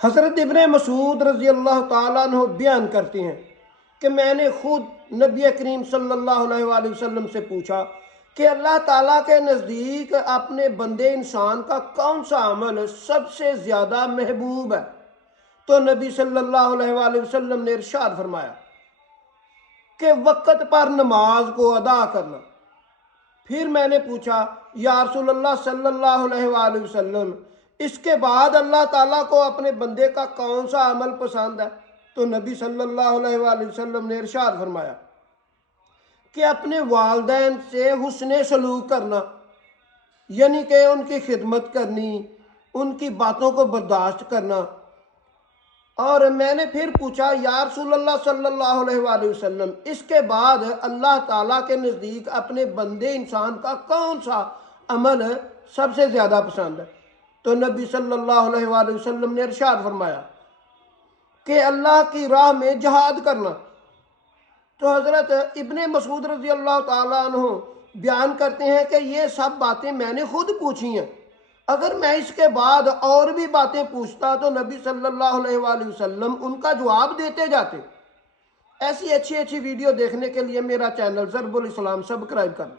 حضرت ابن مسعود رضی اللہ تعالیٰ عنہ بیان کرتے ہیں کہ میں نے خود نبی کریم صلی اللہ علیہ وآلہ وسلم سے پوچھا کہ اللہ تعالیٰ کے نزدیک اپنے بندے انسان کا کون سا عمل سب سے زیادہ محبوب ہے؟ تو نبی صلی اللہ علیہ وآلہ وسلم نے ارشاد فرمایا کہ وقت پر نماز کو ادا کرنا۔ پھر میں نے پوچھا یا رسول اللہ صلی اللہ علیہ وآلہ وسلم، اس کے بعد اللہ تعالیٰ کو اپنے بندے کا کون سا عمل پسند ہے؟ تو نبی صلی اللہ علیہ وآلہ وسلم نے ارشاد فرمایا کہ اپنے والدین سے حسن سلوک کرنا، یعنی کہ ان کی خدمت کرنی، ان کی باتوں کو برداشت کرنا۔ اور میں نے پھر پوچھا یا رسول اللہ صلی اللہ علیہ وآلہ وسلم، اس کے بعد اللہ تعالیٰ کے نزدیک اپنے بندے انسان کا کون سا عمل سب سے زیادہ پسند ہے؟ تو نبی صلی اللہ علیہ وآلہ وسلم نے ارشاد فرمایا کہ اللہ کی راہ میں جہاد کرنا۔ تو حضرت ابن مسعود رضی اللہ تعالیٰ عنہ بیان کرتے ہیں کہ یہ سب باتیں میں نے خود پوچھی ہیں، اگر میں اس کے بعد اور بھی باتیں پوچھتا تو نبی صلی اللہ علیہ وآلہ وسلم ان کا جواب دیتے جاتے۔ ایسی اچھی ویڈیو دیکھنے کے لیے میرا چینل ضرب الاسلام سبسکرائب کریں۔